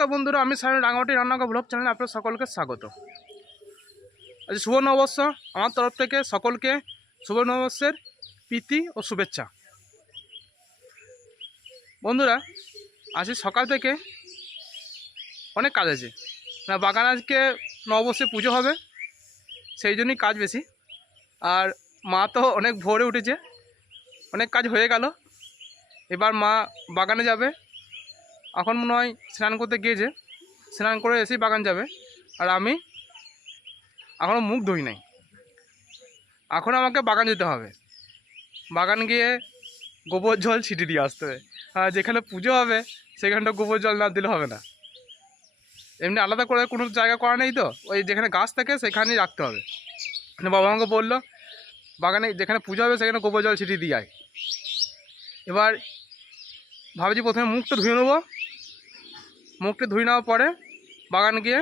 নমস্কার বন্ধুরা, আমি সায়ন রাঙামাটি রান্নাঘর ব্লগ চ্যানেলে আপনাদের সকলকে স্বাগত। আজ শুভ নববর্ষ, আমার তরফ থেকে সকলকে শুভ নববর্ষের প্রীতি ও শুভেচ্ছা। বন্ধুরা, আজ সকাল থেকে অনেক কাজ আছে না, বাগান আজকে নববর্ষে পুজো হবে, সেই জন্যই কাজ বেশি। আর মা তো অনেক ভোরে উঠেছে, অনেক কাজ হয়ে গেল। এবার মা বাগানে যাবে, এখন মনে হয় স্নান করতে গিয়েছে, স্নান করে এসেই বাগান যাবে। আর আমি এখনও মুখ ধুই নাই, এখন আমাকে বাগান যেতে হবে। বাগান গিয়ে গোবর জল ছিটিয়ে দিয়ে আসতে হবে। আর যেখানে পুজো হবে সেখানটা গোবর জল না দিলে হবে না। এমনি আলাদা করে কোনো জায়গা করা নেই, তো ওই যেখানে গাছ থাকে সেখানেই রাখতে হবে। বাবা আমাকে বললো বাগানে যেখানে পুজো হবে সেখানে গোবর জল ছিটিয়ে দিয়ে আয়। এবার ভাবছি প্রথমে মুখটা ধুয়ে নেবো, মুখটা ধুয়ে নেওয়ার পরে বাগান গিয়ে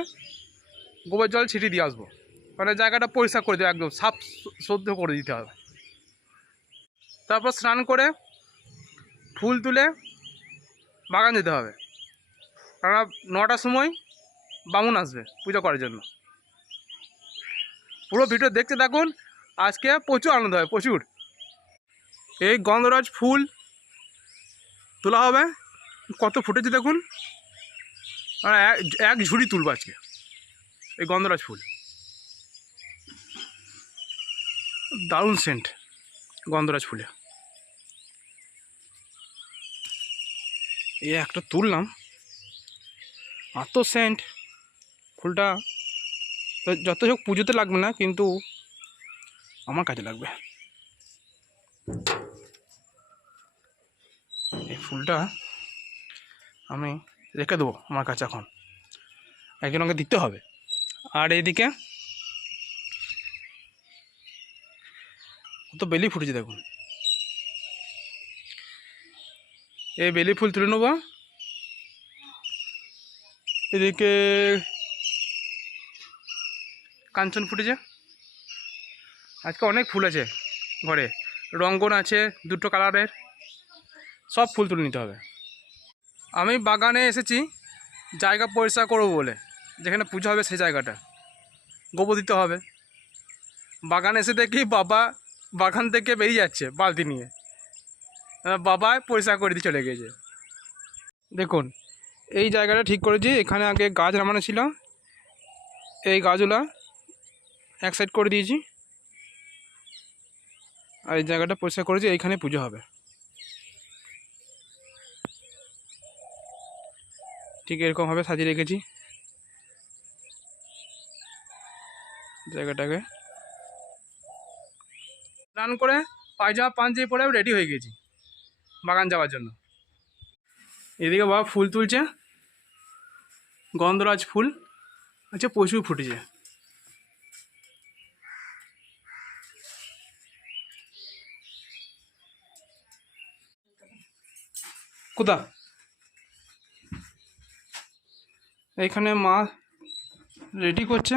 গোবর জল ছিটিয়ে দিয়ে আসবো, মানে জায়গাটা পরিষ্কার করে দেবো, একদম সাফ শুদ্ধ করে দিতে হবে। তারপর স্নান করে ফুল তুলে বাগান যেতে হবে, কারণ 9টার সময় বামুন আসবে পুজো করার জন্য। পুরো ভিডিও দেখতে থাকুন, আজকে প্রচুর আনন্দ হবে, প্রচুর। এই গন্ধরাজ ফুল তোলা হবে, কত ফুটেছে দেখুন, আর এক ঝুড়ি তুলব আজকে এই গন্ধরাজ ফুল। দারুণ সেন্ট গন্ধরাজ ফুলে। এই একটা তুললাম, এত সেন্ট ফুলটা। যত হোক পুজোতে লাগবে না, কিন্তু আমার কাজে লাগবে। এই ফুলটা আমি রেখে দেবো আমার কাছে, এখন একজনকে দিতে হবে। আর এইদিকে কত বেলি ফুটেছে দেখুন, এই বেলি ফুল তুলে নেবো। এদিকে কাঞ্চন ফুটেছে, আজকে অনেক ফুল আছে ঘরে, রঙ্গন আছে 2টো কালারের, সব ফুল তুলে নিতে হবে। আমি বাগানে এসেছি জায়গা পরিষ্কার করবো বলে, যেখানে পুজো হবে সেই জায়গাটা গোবর দিতে হবে। বাগানে এসে দেখি বাবা বাগান থেকে বেরিয়ে যাচ্ছে বালতি নিয়ে, বাবা পরিষ্কার করে দিয়ে চলে গেছে। দেখুন এই জায়গাটা ঠিক করেছি, এখানে আগে গাছ নামানো ছিল, এই গাছগুলা এক সাইড করে দিয়েছি, আর এই জায়গাটা পরিষ্কার করেছি, এইখানে পুজো হবে। ঠিক এরকমভাবে সাজিয়ে রেখেছি জায়গাটাকে। স্নান করে পায়জামা পাঞ্জাবি পরে রেডি হয়ে গেছি বাগান যাওয়ার জন্য। এদিকে বাবা ফুল তুলছে, গন্ধরাজ ফুল আচ্ছা প্রচুর ফুটেছে। কোথা এইখানে মা রেডি করছে,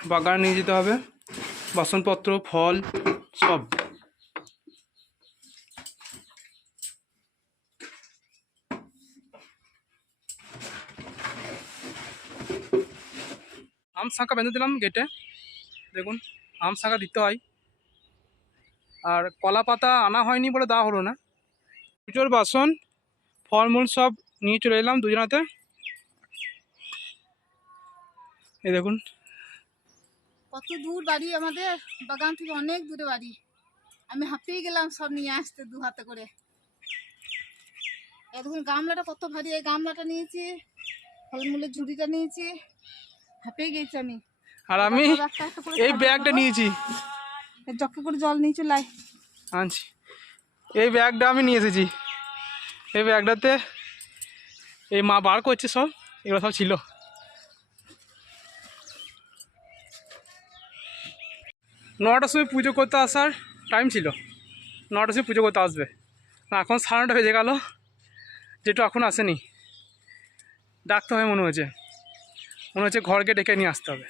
বাগান নিয়ে যেতে হবে, বাসনপত্র ফল সব। আম শাঁখা বেঁধে দিলাম গেটে, দেখুন আম শাঁখা দিতে হয়। আর কলা পাতা আনা হয়নি বলে দেওয়া হলো না। পুজোর বাসন ফলমূল সব নিয়ে চলে এলাম দুজনাতে। এই দেখুন কত দূর বাড়ি, আমাদের বাগান থেকে অনেক দূরে বাড়ি। আমি হাঁপিয়ে গেলাম সব নিয়ে আসতে 2 হাতে করে। দেখুন গামলাটা কত ভারী, এই গামলাটা নিয়েছি, ফলমূলের ঝুড়িটা নিয়েছি, হাঁপিয়ে গেছি আমি। আর আমি এই ব্যাগটা নিয়েছি, জকে করে জল নিয়ে চলে আনছি। এই ব্যাগটা আমি নিয়ে এসেছি, এই ব্যাগটাতে এই মা বার করছে সব, এগুলো সব ছিল। 9টার সময় পুজো করতে আসার টাইম ছিল, 9টার সময় পুজো করতে আসবে, এখন 9:30 বেজে গেল, যেটা এখন আসেনি। ডাকতে হবে মনে হচ্ছে ঘরকে ডেকে নিয়ে আসতে হবে,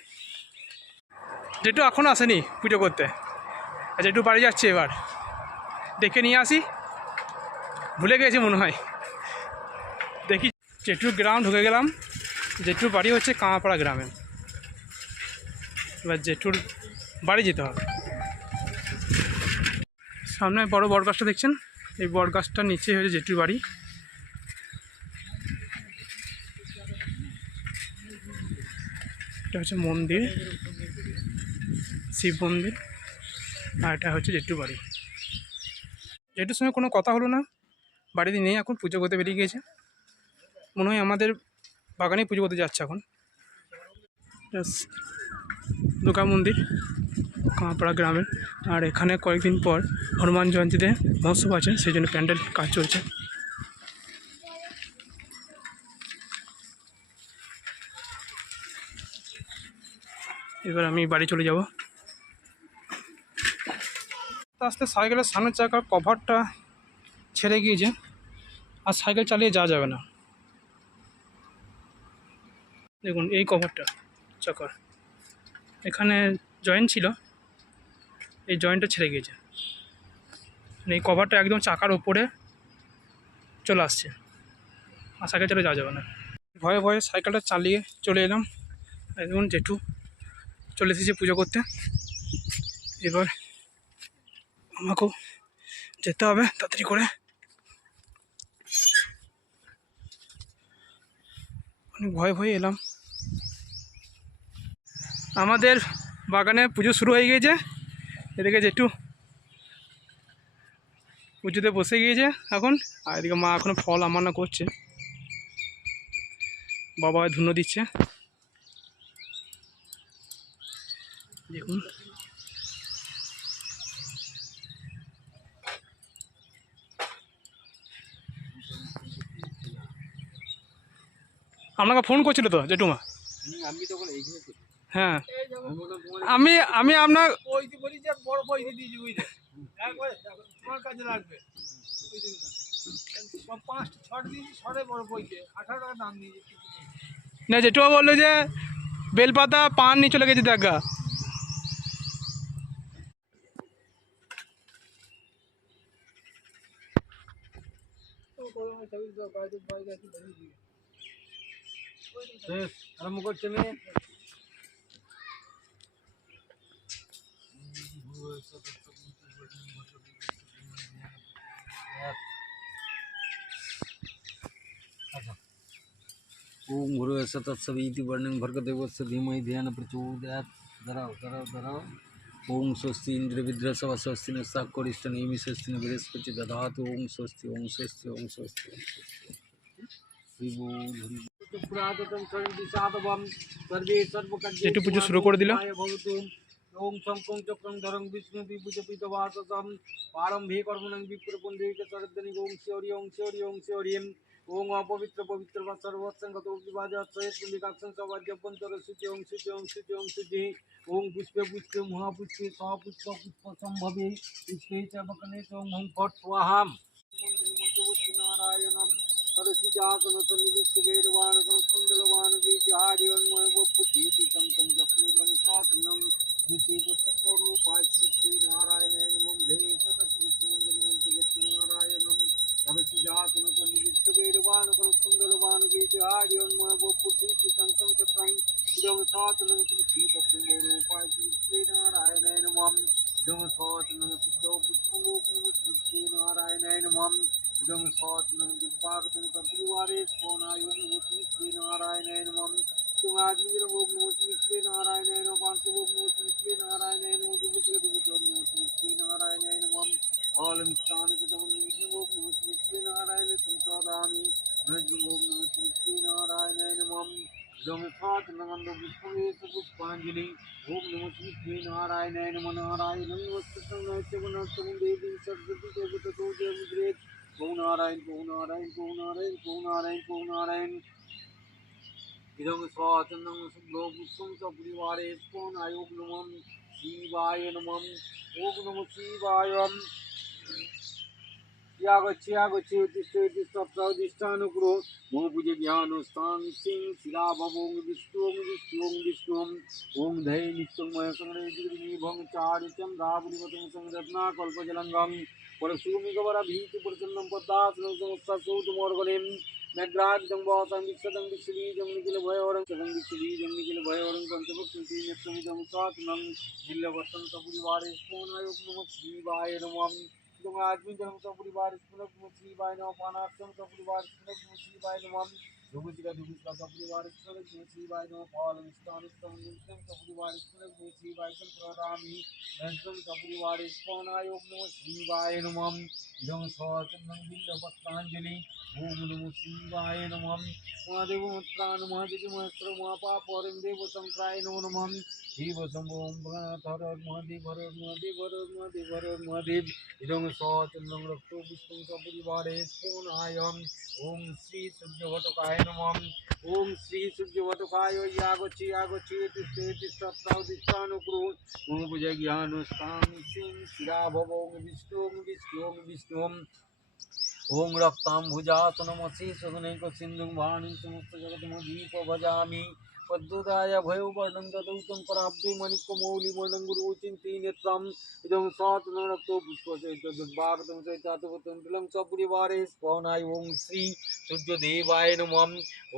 যেটু এখনও আসেনি পুজো করতে। যেটু বাড়ি যাচ্ছে, এবার ডেকে নিয়ে আসি, ভুলে গেছি মনে হয়। দেখি জেঠুর গ্রাম ঢুকে গেলাম। জেঠুর বাড়ি হচ্ছে কামাপাড়া গ্রামে। এবার জেঠুর বাড়ি যেতে হবে। সামনে বড় বট গাছটা দেখছেন, এই বট গাছটার নিচে হচ্ছে জেঠুর বাড়ি। এটা হচ্ছে মন্দির, শিব মন্দির, আর এটা হচ্ছে জেঠুর বাড়ি। জেঠুর সঙ্গে কোনো কথা হলো না, বাড়িতে নেই এখন, পুজো করতে বেরিয়ে গিয়েছে মনে হয়। আমাদের বাগানেই পুজো করতে যাচ্ছে এখন। দুর্গা মন্দির কামাপাড়া গ্রামের। আর এখানে কয়েকদিন পর হনুমান জয়ন্তীতে মহোৎসব আছে, সেই জন্য প্যান্ডেল কাজ চলছে। এবার আমি বাড়ি চলে যাব। আস্তে আস্তে সাইকেলের সামনের চাকার কভারটা ছেড়ে গিয়েছে, আর সাইকেল চালিয়ে যাওয়া যাবে না। দেখুন এই কভারটা চাকার, এখানে জয়েন্ট ছিল, এই জয়েন্টটা ছেড়ে গিয়েছে। এই কভারটা একদম চাকার ওপরে চলে আসছে, আর সাইকেল চালিয়ে যাওয়া যাবে না। ভয়ে ভয়ে সাইকেলটা চালিয়ে চলে এলাম। দেখুন জেঠু চলে এসেছে পুজো করতে। এবার আমাকেও যেতে হবে তাড়াতাড়ি করে। অনেক ভয়ে ভয়ে এলাম। আমাদের বাগানে পুজো শুরু হয়ে গিয়েছে। এদিকে জেঠু পুজোতে বসে গিয়েছে এখন, আর এদিকে মা এখনো ফল আমানা করছে, বাবা ধুনো দিচ্ছে। দেখুন আপনাকে ফোন করছিল তো জেঠুমা? হ্যাঁ, আমি আমি আপনার না, জেঠুমা বললো যে বেলপাতা পান নিয়ে চলে গেছে দেখা। আরম্ভ করছে মেয়ে। ओम गुरु तत्सविति वर्णं भर्गदेवस्य धीमहि धियान प्रचोदयात्। धराओ ओम स्वस्ति इंद्र विद्रसव स्वस्ति न साक्षरिष्ठ नेमि स्वस्ति न बृहस्पति दधातु। ओम स्वस्ति ओम स्वस्ति ओम स्वस्ति ओम स्वस्ति। पुरातनं सर्वदिशातवं सर्वे सर्वकार्ये একটু পুজো শুরু করে দিলাম। भवतु। ओम शंखं चक्रं धरं विष्णु विभूषपितवाससं प्रारंभे कर्मणं विप्रपुण्डरीक सरद्धनि। ओम शौर्य ओम शौर्य ओम शौर्यं। ओम अपवित्र पवित्र व सर्वसंगत विभाजन सवाद्यपंतर शुचि ओम शुचि ओम शुचि ओम शुचि। ओम पुष्पे पुष्पे महापुष्पे सपुष्प पुष्प संभवे पुष्पे च वकने ओम हं फट स्वाहा। नारायणं सरसिजासन सन्निविष्टवेदवानकं कुण्डलवानवीर्यहार्योन्मय पुष्टिति शङ्खं जपेदं साधनं द्वितीयसम्भवरूपाय श्री नारायणाय नमः। धे सततमुन्दलिमुद्गति नारायणं सरसिजासन सन्निविष्टवेदवानकं कुण्डलवानवीर्यहार्योन्मय पुष्टिति शङ्खं चक्रं इदं साधनं श्रीपतिम्बरूपाय श्री नारायणाय नमः। इदं साधनं शुद्धौ पुष्पं श्री नारायणाय नमः। इदं साधनं दुर्भागतं सपरिवारे स्फोनाय श्री नारायणाय नमः। इदमाग्निजलभोग श्री नारायणाय नमः। पांचभोग श्री नारायणाय नमः। जुगुजगुजोग श्री नारायणाय नमः। बालमिष्टानकृतं विष्णुभोग श्री नारायण संसादामि नृजभोग श्री नारायणाय नमः। इदं साधनं पुष्पवेश पुष्पाञ्जलि। ओम नमो श्री नारायणाय नमः। नारायणं वस्तुतं नैत्यवनस्तमं देवी सरस्वती देवततो देवमुद्रेत्। ओम नारायण ओम नारायण ओम नारायण ओम नारायण ओम नारायण। इदं स्वातनं शुभ्रो पुष्पं सपरिवारे स्फोनाय। ओम नमः शिवाय नमः। ओम नमः शिवाय। यागच्छे उत्तिष्ठानुग्रहो मम पूजे ध्यानस्थान सिंह शिला भवों विष्णुं। ओम धै नित्यं मय संग्रह भंग चारि चंद्रावलिवतं संरत्ना कल्पजलंगम। परशुमिगवरा भीति प्रचन्नं पदासनं समस्तासौतमोर्गणें नग्राजं वासं विक्षतं विक्षवीजं निखिल भयवरं सदं विक्षवीजं निखिल भयवरं पंचभक्ति नेत्रमिदं सात्नं जिल्लवतं सपरिवारे स्मोनायोग नमः शिवाय नमः आदमी जन्म सपरिवार नमः शिवाय नमः पानार्थम सपरिवार नमः शिवाय नमः दुगुजिका सपरिवार नमः शिवाय नमः पालं स्थानस्थं नित्यं सपरिवार नमः शिवाय संप्रदामि नंदं सपरिवार स्मोनायोग नमः शिवाय नमः इदं स्वातनं बिल्लपत्रांजलि ओम नमो शिवाय नमः महादेव मत्रान महादेव महस्त्र महापापरं देव संक्राय नमो नमः देव शंभो हर महादेव हर महादेव हर महादेव हर महादेव इदं स्वातनं रक्तो विष्णु सपरिवारे स्मोनाय ओम श्री सूर्यवटकाय नमः ओम श्री सूर्यवटकाय यागोचि यागोचि तिष्ठे तिष्ठत्रावदिष्टानुकुरु मम पूज ज्ञानस्तां सिं शिरा भवों विष्णुं ओं रक्तांभुजासनमसि सुगुणैक सिन्धुं वाणीं समस्त जगन्मदीप भजामि पद्मदाय भयोवर्णं ददौतं कराब्जे मणिकमौलिवर्णं गुरुचिन्ति नेत्रम् इदं सात्नं रक्तो पुष्पचैतद्भागतं चैतातवतन्त्रं सपरिवारे स्पवनाय ओं श्री सूर्यदेवाय नमः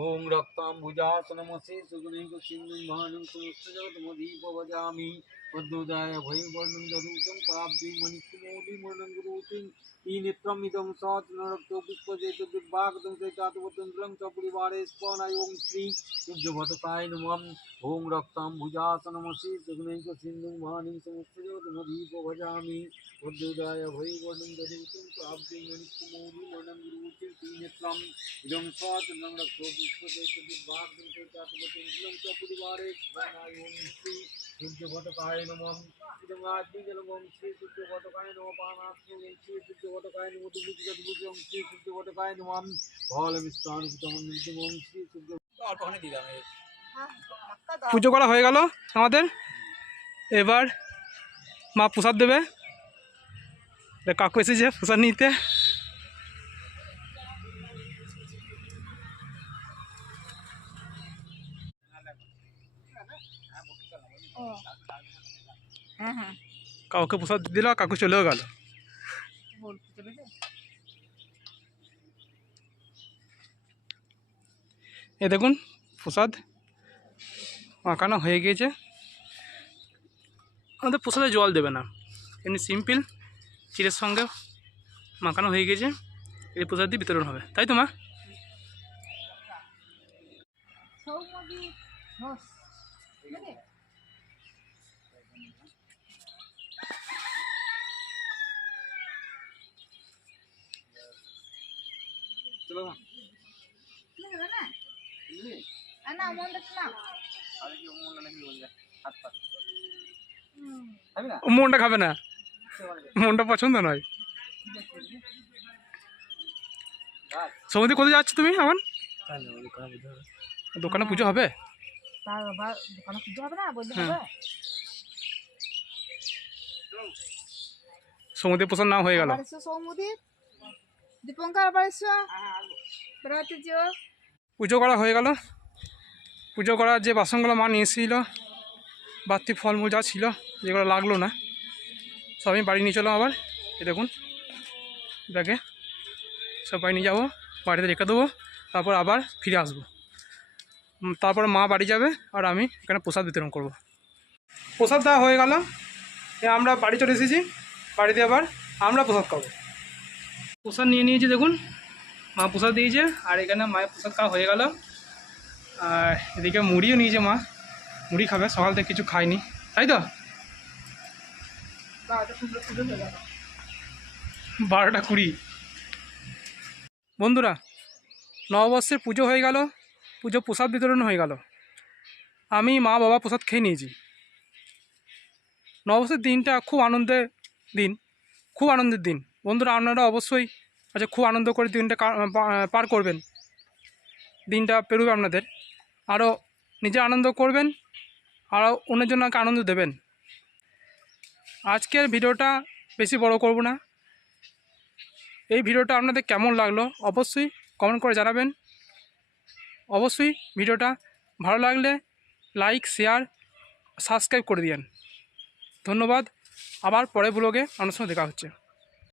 ओं रक्तांभुजासनमसि सुगुणैक सिन्धुं वाणीं समस्त जगन्मदीप भजामि पद्मदाय भयोवर्णं ददौतं कराब्जे मणिकमौलिवर्णं गुरुचिन्ति नेत्रमिदं सात्नं रक्तो पुष्पचैतद्भागतं चैतातवतन्त्रं सपरिवारे स्पवनाय ओं श्री सूर्यभटकाय नमः ओं रक्तांभुजासनमसि सुगुणैक सिन्धुं वाणीं समस्तजगन्मदीप भजामि उद्युदाय भयवर्णं ददौतं प्राप्तिं मणिकमौलिवर्णं गुरुचिन्ति नेत्रम् इदं स्वातनं रक्तो पुष्पचैतद्भागं चैतातवतन्त्रं सपरिवारे स्मरणाय ओं श्री सूर्यभटकाय नमः इदं आत्मीजलं ओं श्री सूर्यभटकाय नमः पानार्थं ओं श्री सूर्यभटकाय नमः दुर्गुजगद्भुजं ओं श्री सूर्यभटकाय नमः फलमिष्टान्नकुटं नित्यं ओं श्री सूर्य পুজো করা হয়ে গেল আমাদের। এবার মা প্রসাদ দেবে। কাকু এসেছে প্রসাদ নিতে। কাউকে প্রসাদ দিল, কাকু চলেও গেল। এ দেখুন প্রসাদ মাখানো হয়ে গিয়েছে। আমাদের প্রসাদে জল দেবে না, এমনি সিম্পল চিড়ের সঙ্গে মাখানো হয়ে গেছে। এই প্রসাদ দিয়ে বিতরণ হবে, তাই তো মা? মনটা খাবে না, মনটা পছন্দ নয়। সৌদি কোথায় যাচ্ছ তুমি এখন? দোকানে পুজো হবে। সৌদি প্রসাদ নাও হয়ে গেল। পুজো করা হয়ে গেল। পুজো করার যে বাসনগুলো মা নিয়ে এসেছিল, বাড়তি ফলমূল যা ছিল যেগুলো লাগলো না, সব আমি বাড়ি নিয়ে চলো। আবার এ দেখুন ব্যাগে সব বাড়ি নিয়ে যাবো, বাড়িতে রেখে দেবো, তারপর আবার ফিরে আসবো। তারপর মা বাড়ি যাবে আর আমি এখানে প্রসাদ বিতরণ করব। প্রসাদ দেওয়া হয়ে গেল, আমরা বাড়ি চলে এসেছি। বাড়িতে আবার আমরা প্রসাদ খাবো। প্রসাদ নিয়ে নিয়েছি, দেখুন মা প্রসাদ দিয়েছে, আর এখানে মায়ের প্রসাদ খাওয়া হয়ে গেল। আর এদিকে মুড়িও নিয়েছে মা, মুড়ি খাবে, সকাল থেকে কিছু খায়নি, তাই তো? 12:20। বন্ধুরা, নববর্ষের পুজো হয়ে গেল, পুজো প্রসাদ বিতরণ হয়ে গেল। আমি মা বাবা প্রসাদ খেয়ে নিয়েছি। নববর্ষের দিনটা খুব আনন্দের দিন, খুব আনন্দের দিন। বন্ধুরা, আপনারা অবশ্যই খুব আনন্দ করে দিনটা পার করবেন। দিনটা পেরোবে আপনাদের, আরও নিজে আনন্দ করবেন, আরও অন্যের জন্য আনন্দ দেবেন। আজকের ভিডিওটা বেশি বড় করব না। এই ভিডিওটা আপনাদের কেমন লাগলো অবশ্যই কমেন্ট করে জানাবেন। অবশ্যই ভিডিওটা ভালো লাগলে লাইক, শেয়ার, সাবস্ক্রাইব করে দিন। ধন্যবাদ। আবার পরে ব্লগে আপনার সঙ্গে দেখা হচ্ছে।